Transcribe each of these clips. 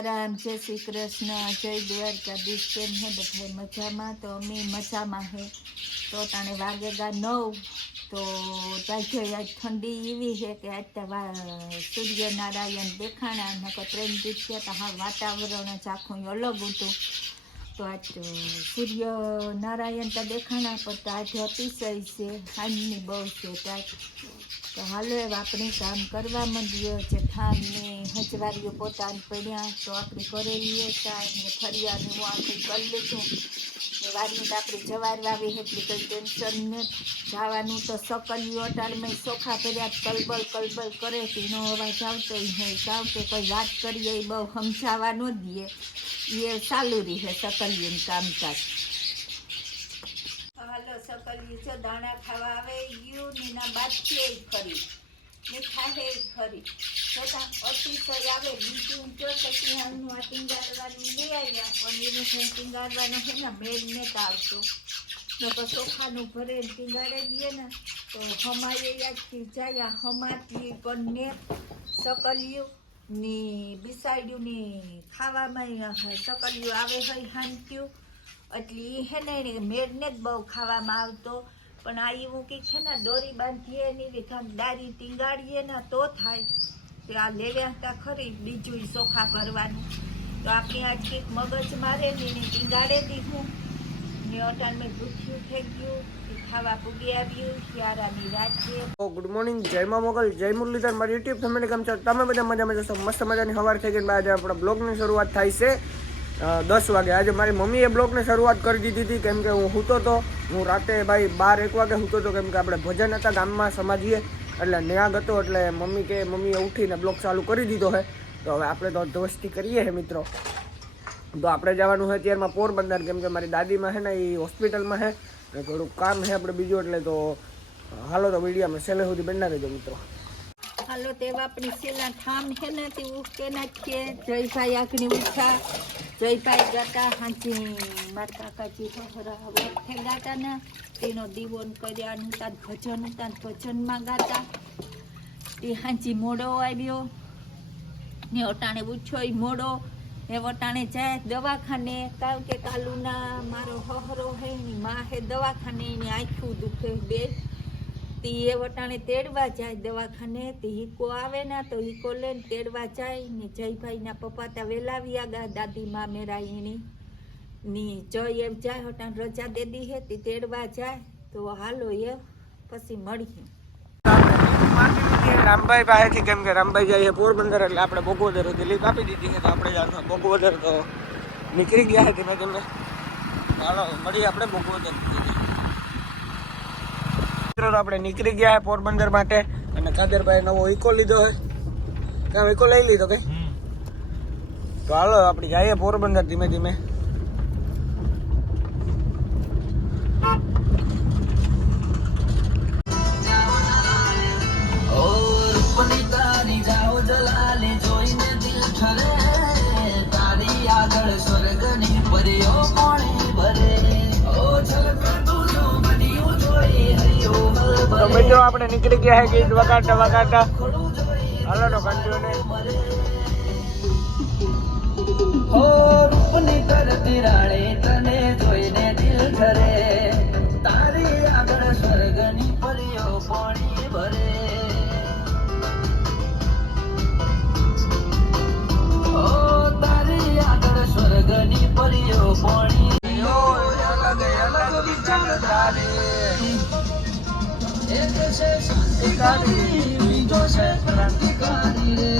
સીતારામ, જય શ્રી કૃષ્ણ, જય દ્વારકાધીશ. કેમ હે બધા મજામાં? તો અમે મજામાં હે. તો તાણે વાગેગા 9 તો તાજો આજ ઠંડી એવી છે કે આજ સૂર્યનારાયણ દેખાણા નકર 3 દિવસ થયા હા વાતાવરણ જ આખું અલગ હતું. તો આજ સૂર્યનારાયણ તો દેખાણા પણ આજ અતિશય છે, હાજની બહુ છે ત્યાં. તો હાલો આપણે કામ કરવા માંડીએ. જેઠાને હજવારીઓ પોતાને પડ્યા તો આપણે કરેલીએ કાંઈ ને ફરિયાને હું આખું કરી લીધું ને વારીને તો આપણે જવાર વાવી એટલી કંઈ ટેન્શન નથી. જવાનું તો સકલિયું અટાણમાં ચોખા ભર્યા કલબલ કલબલ કરે કે એનો અવાજ આવતો હોય સાવ કે કોઈ વાત કરીએ એ બહુ સમજાવવા ન દઈએ એ ચાલુ રહે સકલિયું કામકાજ. હાલો સકલિયું જો દાણા ખાવા આવે ગયું ને એના બાદ છે ખરી મીઠા હે ખરી છતાં અતિશય આવે બીજું જો સકિયાનું આ ટીંગાડવાનું લઈ આવ્યા પણ એને કંઈ ટીંગાડવાનો છે ને મેળ નથી આવતો. તો ચોખાનું ભરે ટીંગાડે દઈએ ને તો હમાએ યાદથી જાય હમાથી બંને સકલિયું ની બિસાડ્યું ને ખાવામાં સકલિયું આવે હોય હાંત્યું એટલે એ હે ને મેળ ને જ બહુ ખાવામાં આવતો. પણ આ એવું કંઈક છે ને દોરી બાંધીએ ને દારી ટીંગાડીએ ને તો થાય તે આ લેવ્યા હતા ખરી બીજું ચોખા ભરવાનું. તો આપણે આ કંઈક મગજ મારે ને એને ટીંગાડે દીધું ને અટાણમાં ભૂખ્યું થઈ ગયું ખાવા પૂગી આવ્યું. શિયાળાની રાત છે. ગુડ મોર્નિંગ, જય મા મોગલ, જય મુરલીધર. મારી યુટ્યુબ ફેમિલી કેમ છો? તમે બધા મજામાં જશો. મસ્ત મજાની સવાર થઈ ગઈ. આજે આપણા બ્લોગની શરૂઆત થાય છે 10 વાગે. આજે મારી મમ્મીએ બ્લોગની શરૂઆત કરી દીધી હતી કેમ કે હું સૂતો હતો. હું રાતે ભાઈ 12-1 વાગે સૂતો હતો કેમ કે આપણે ભજન હતા ગામમાં સમાજીએ એટલે ન્યાગ હતો એટલે મમ્મીએ ઉઠીને બ્લોગ ચાલુ કરી દીધો છે. તો હવે આપણે તો દોસ્તી કરીએ છે મિત્રો. તો આપણે જવાનું છે અત્યારમાં પોરબંદર કેમ કે મારી દાદીમાં છે ને એ હોસ્પિટલમાં છે ને થોડુંક કામ છે આપણે બીજું એટલે તો હાલો તો વિડીયોમાં છેલ્લે સુધી બના રહેજો મિત્રો. હાલો તેવા આપણી છેલ્લા ઠામ છે ને તે ઉઠકે નાખીએ. જયભાઈ આગળ ઉઠા, જયભાઈ ગાતા હાંચી મારા કાકાજી વખતે ગાતા ને તેનો દીવોન કર્યાનું તાન ભજનમાં ગાતા તે હાંચી મોડો આવ્યો ને અટાણે ઉઠ્યો મોડો એ વટાણે જાય દવાખાને કારણ કે કાલુના મારો હહરો હે ની માં હે દવાખાને એની આંખું દુખે બે તે એ વટાણે તેડવા જાય દવાખાને તે હીકો આવે ને તો હીકો લઈને તેડવા જાય ને જયભાઈના પપ્પા ત્યાં વેલાવી આગા દાદી માં મેરા એની ની જય એમ જાય વટાણ રજા દે દી હે તે તેડવા જાય તો હાલો એ પછી મળીએ રામભાઈ પાસેથી કેમ કે રામભાઈ જાય પોરબંદર એટલે આપણે બોગવદર લીપ આપી દીધી છે તો આપણે જવાનું બોગવદર તો નીકળી ગયા છે ધીમે ધીમે. ચાલો મળીએ આપણે બોગવદર. મિત્રો તો આપણે નીકળી ગયા છે પોરબંદર માટે અને કાદરભાઈ નવો ઈકો લીધો છે. કામ ઈકો લઈ લીધો કઈ તો હાલો આપણે જઈએ પોરબંદર ધીમે ધીમે. તો મિત્રો આપણે નીકળી ગયા છે ગીત વગાડતા વગાડતા. હાલો તો કંટીન્યુ. ઓ રૂપની કરતી રાણે તને જોઈને દિલ ઠરે તારી આગળ સ્વર્ગની પરીઓ પાણી ભરે. ઓ તારી આગળ સ્વર્ગની પરીઓ પાણી અલગ અલગ વિચાર તારે એક છે શાંતિકારી બીજો છે ક્રાંતિકારી રે.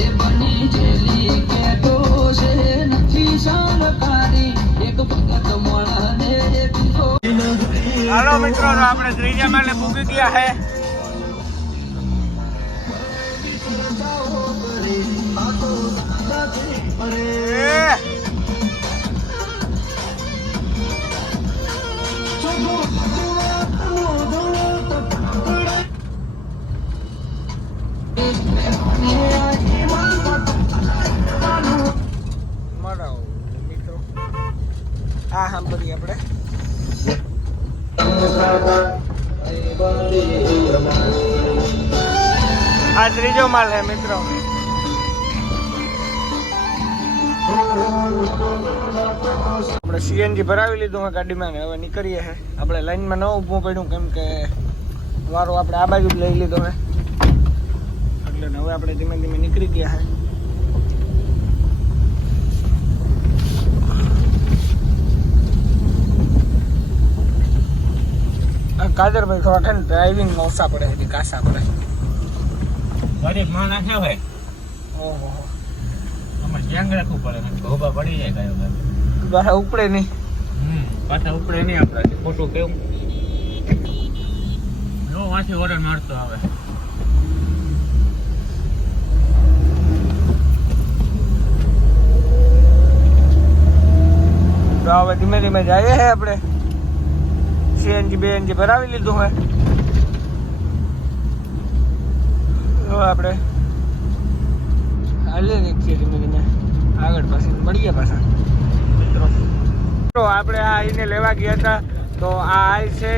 એ બની જેલી કેટો છે નથી શાનકારી એક ભગત મળે બીજો. હાલો મિત્રો આપણે ત્રીજા માળે પૂગી ગયા છે. આ સાંભળીએ આપણે આ ત્રીજો માલ છે મિત્રો. આપણે સીએનજી ભરાવી લીધું છે ગાડીમાં ને હવે નીકળીએ છે. આપણે લાઈનમાં ન ઊભું પડ્યું કેમ કે વારો આપણે આ બાજુ જ લઈ લીધો છે એટલે હવે આપણે ધીમે ધીમે નીકળી ગયા છે. કાદરભાઈ થોડા છે ને ડ્રાઇવિંગ ઓછા પડે છે કાસા પડે. ગરીબ માણસ છે ભાઈ. ઓહો અમારે ધ્યાન રાખવું પડે ભોબા પડી જાય કયો બહાર ઉપડે નહીં. પાછા ઉપડે નહીં આપણાથી ખોટું કેવું નો વાંચી ઓર્ડર મારતો આવે. તો હવે ધીમે ધીમે જઈએ છે આપણે. સીએનજી બેએનજી ભરાવી લીધું હોય તો આપણે હાલે રાખીએ ધીમે ધીમે આગળ પાછળ મળીએ પાછા મિત્રો. આપણે આ આઈને લેવા ગયા હતા તો આ આઈ છે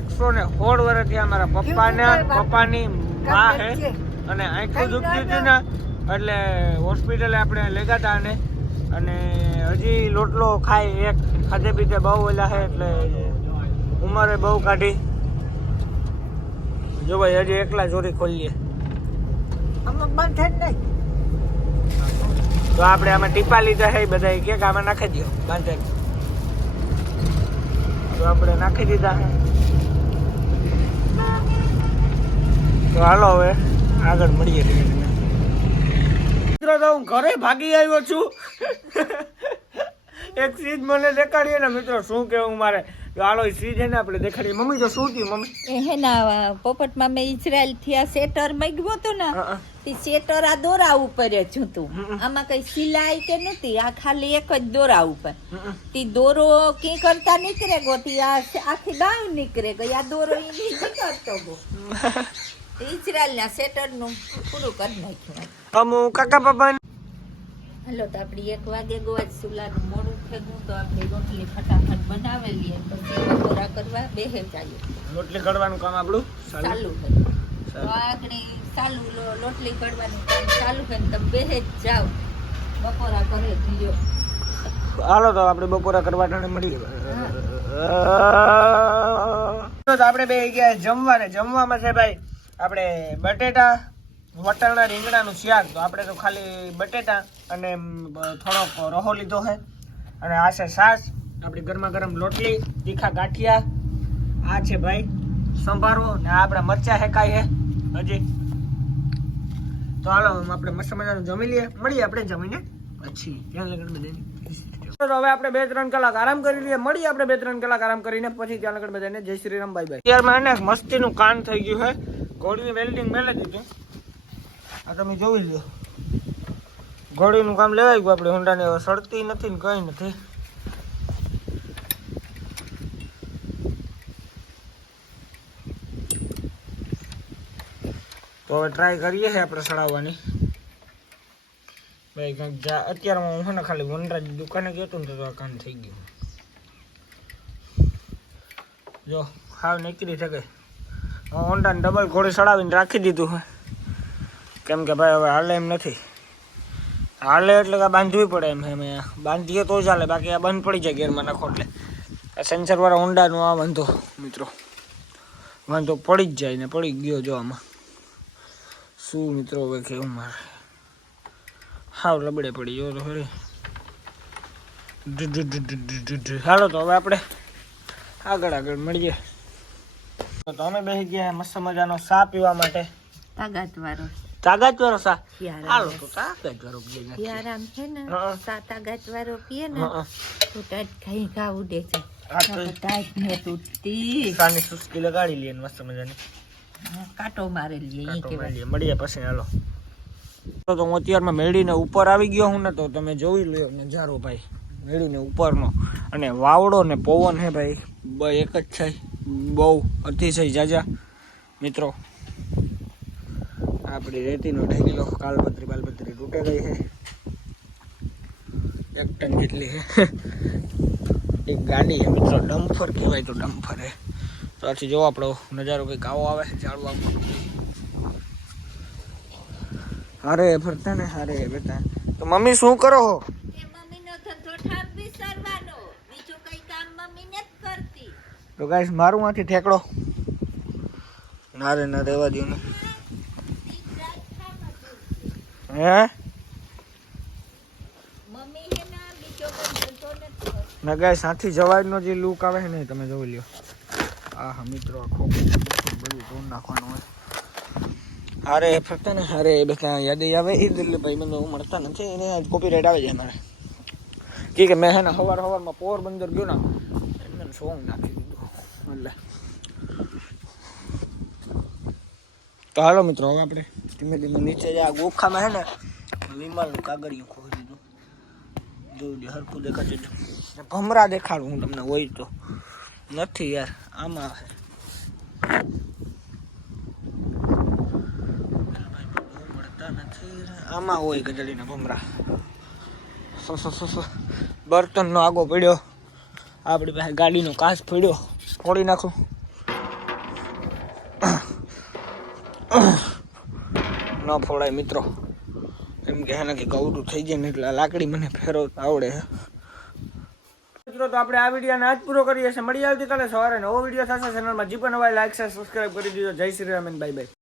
116 વર્ષથી અમારા પપ્પાની માં છે અને આંખું દુખતી હતી ને એટલે હોસ્પિટલે આપણે લેગા હતા અને હજી લોટલો ખાય એક ખાધે પીધે બહુ ઓલા છે એટલે ઉંમરે બહુ કાઢી. જો ભાઈ હજી એકલા ચોરી ખોલીએ તો આપણે આમાં ટીપા લીધા છે બધા કે આમાં નાખી દો બાંધે તો આપણે નાખી દીધા છે. તો હાલો હવે આગળ મળીએ ધીમે ધીમે. મિત્રો તો હું ઘરે ભાગી આવ્યો છું. એક ચીજ મને દેખાડીએ ને મિત્રો શું કેવું મારે. હાલો ચીજ છે ને આપણે દેખાડીએ. મમ્મી તો શું થયું મમ્મી? હે ના પોપટમાં મેં ઇઝરાયલ થી આ સેટર માંગ્યું હતું ને તે સેટર આ દોરા ઉપર જ હતું. આમાં કઈ સિલાઈ કે નથી, આ ખાલી એક જ દોરા ઉપર. તી દોરો કી કરતા નીકળે ગો તી આ આખી ગાયું નીકળે ગઈ. આ દોરો ઈ નીકળતો ગો. ઇઝરાયલ ના સેટર નું પૂરું કરી નાખ્યું. અમુ કાકા પાપા હાલો તો આપડી 1 વાગે ગોવા સુલાનું મોડું થયું તો આપણે રોટલી ફટાફટ બનાવેલી પછી બપોરા કરવા બેહે જઈએ. રોટલી ઘડવાનું કામ આપણું ચાલુ છે તો આગળ ચાલુ રોટલી ઘડવાનું કામ ચાલુ છે ને તમે બેહે જ જાઓ બપોરા કરે જીયો. હાલો તો આપણે બપોરા કરવા ટાણે મળીએ. તો આપણે બે ગયા જમવામાં છે ભાઈ આપણે બટેટા વટાણા રીંગણાનું શાક. તો આપણે તો ખાલી બટેટા અને થોડોક રહોો લીધો છે અને આ છે છાશ, આપણી ગરમા ગરમ રોટલી, તીખા ગાંઠિયા, આ છે ભાઈ સંભારો ને આ આપણા મરચા હેકાય છે હજી. તો હાલો આપણે મસ્ત મજાનું જમી લઈએ. મળીએ આપણે જમીને પછી ત્યાં લગન બધાને. તો હવે આપણે 2-3 કલાક આરામ કરી લઈએ. મળીએ આપણે 2-3 કલાક આરામ કરીને પછી ત્યાં લગન બધાને જય શ્રી રામ બાય બાય. અત્યારમાં એને મસ્તીનું કાન થઈ ગયું છે. ઘોડીની વેલ્ડિંગ મેલે દીધું. આ તમે જોઈ લો ઘોડીનું કામ લેવાય ગયું આપણે હોન્ડાને. હવે સડતી નથી ને કંઈ નથી. તો હવે ટ્રાય કરીએ છીએ આપણે સડાવવાની. ભાઈ કંઈક અત્યારમાં હું ને ખાલી વનરાજ દુકાને ગયો હતો ને તો આ કાન થઈ ગયું. જો હાવ નીકળી શકે. હોન્ડાને ડબલ ઘોડી સડાવીને રાખી દીધું છે કેમ કે ભાઈ હવે હાલે એમ નથી. હાલે એટલે કે બાંધવી પડે એમ. અમે બાંધીએ તો ચાલે, બાકી આ બંધ પડી જાય ગેરમાં નાખો એટલે. આ સેન્સરવાળા હોન્ડાનો આ વાંધો મિત્રો, વાંધો પડી જ જાય ને પડી ગયો. જો આમાં શું મિત્રો હવે કેવું મારે હાવ લબડે પડી ગયો તો ખરી. હાલો તો હવે આપણે આગળ મળીએ. તો અમે બેસી ગયા મસ્ત મજાનો ચા પીવા માટે. તાકાત વાળો ચા. હાલો તો તાકાત વાળો પીએ. આરામ છે ને સા તાકાત વાળો પીએ ને તો ટાઈટ ખાઈ ઘા ઉડે છે. ટાઈટ ને તૂટતી સાની સુસ્કી લગાડી લઈએ મસ્ત મજાની. કાંટો મારી લઈએ ઈ કેવાય. મળીએ પછી. હાલો તો હું અત્યારમાં મેળીને ઉપર આવી ગયો હું ને તો તમે જોઈ લ્યો નજારો ભાઈ મેળીને ઉપરનો. અને વાવડો ને પવન હે ભાઈ એક જ છે. બહુ અતિશય જાજા મિત્રો. આપણી રેતીનો ઢગલો કાલપત્રી બાલપત્રી તૂટે ગઈ છે. 1 ટન જેટલી છે. એક ગાડી છે મિત્રો, ડમ્ફર કહેવાય તો ડમ્ફર હે. તો આથી જો આપણો નજારો કંઈક આવો આવે છે. ઝાડવામાં હારે ફરતા ને હારે બેટા. તો મમ્મી શું કરો હો? એ મમ્મીનો ધંધો ઠાપ વિસરવાનો, બીજું કઈ કામ મમ્મી નથી કરતી. તો ગાઈસ મારું માંથી ઠેકડો ના રે ના રહેવા દો ને. હે મમ્મી હે ના બીજો કોઈ ધંધો નથી કરતી. ના ગાઈસ સાથી જવાજનો જે લુક આવે છે ને એ તમે જોઈ લ્યો. આ હા મિત્રો આખો બધું ધોન નાખવાનું હોય. હારે ફરતા ને હારે બેટા યાદ આવે એ દિલ્હીભાઈ મને મળતા નથી એને કોપીરાઇટ આવે છે મારે કે મેં હે ને સવારમાં પોરબંદર ગયો ને એમને સોંગ નાખી દીધું એટલે. તો હાલો મિત્રો હવે આપણે ધીમે ધીમે નીચે જાય. ગોખામાં હે ને વિમાનનું કાગળિયું ખોઈ દીધું. જોઈ લે હરખું દેખાતું છે. ભમરા દેખાડું હું તમને હોય તો નથી યાર આમાં આમાં હોય ગધડીના ભમરા. બર્તનનો આગો પડ્યો આપણી પાસે ગાડીનો કાચ પડ્યો ફોડી નાખું. ન ફોડાય મિત્રો એમ કે એના કે ગૌડું થઈ જાય ને એટલે લાકડી મને ફેરવતા આવડે. મિત્રો તો આપણે આ વિડીયોને આજ પૂરો કરીએ છીએ. મળી આવતીકાલે સવારે નવો વિડીયો થશે ચેનલમાં. જે પણ નવા લાઈક સબસ્ક્રાઇબ કરી દીધો. જય શ્રી રામ, બાય બાય.